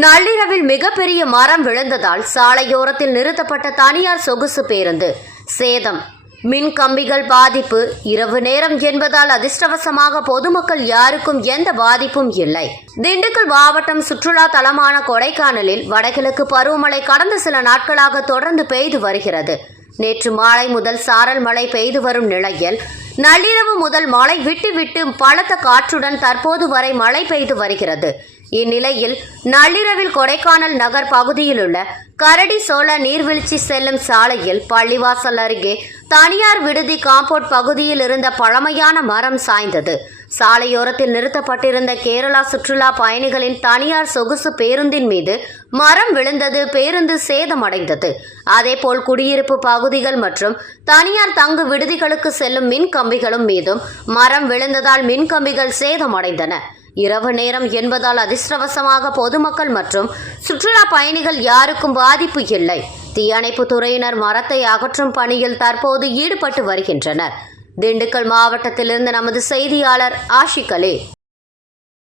நள்ளிரவில் மிகப்பெரிய மரம் விழுந்ததால் சாலையோரத்தில் நிறுத்தப்பட்ட தனியார் சொகுசு பேருந்து. சேதம். மின் கம்பிகள் பாதிப்பு. இரவு நேரம் என்பதால் அதிர்ஷ்டவசமாக பொதுமக்கள் யாருக்கும் எந்த பாதிப்பும் இல்லை. திண்டுக்கல் மாவட்டம் சுற்றுலா தலமான கொடைக்கானலில் வடகிழக்கு பருவமழை கடந்த சில நாட்களாக தொடர்ந்து பெய்து வருகிறது. நேற்று மாலை முதல் சாரல் மழை பெய்து வரும் நிலையில் நள்ளிரவு முதல் மழை விட்டு விட்டு பலத்த காற்றுடன் தற்போது வரை மழை பெய்து வருகிறது. இந்நிலையில் நள்ளிரவில் கொடைக்கானல் நகர் பகுதியிலுள்ள கரடி சோழ நீர்வீழ்ச்சி செல்லும் சாலையில் பள்ளிவாசல் அருகே தனியார் விடுதி காம்பவுண்ட் பகுதியில் இருந்த பழமையான மரம் சாய்ந்தது. சாலையோரத்தில் நிறுத்தப்பட்டிருந்த கேரளா சுற்றுலா பயணிகளின் தனியார் சொகுசு பேருந்தின் மீது மரம் விழுந்தது பேருந்து சேதமடைந்தது. அதேபோல் குடியிருப்பு பகுதிகள் மற்றும் தனியார் தங்கு விடுதிகளுக்கு செல்லும் மின் கம்பிகளும் மீதும் மரம் விழுந்ததால் மின் கம்பிகள் சேதமடைந்தன. இரவு நேரம் என்பதால் அதிர்ஷ்டவசமாக பொதுமக்கள் மற்றும் சுற்றுலா பயணிகள் யாருக்கும் பாதிப்பு இல்லை. தீயணைப்பு துறையினர் மரத்தை அகற்றும் பணியில் தற்போது ஈடுபட்டு வருகின்றனர். திண்டுக்கல் மாவட்டத்திலிருந்து நமது செய்தியாளர் ஆஷிகலே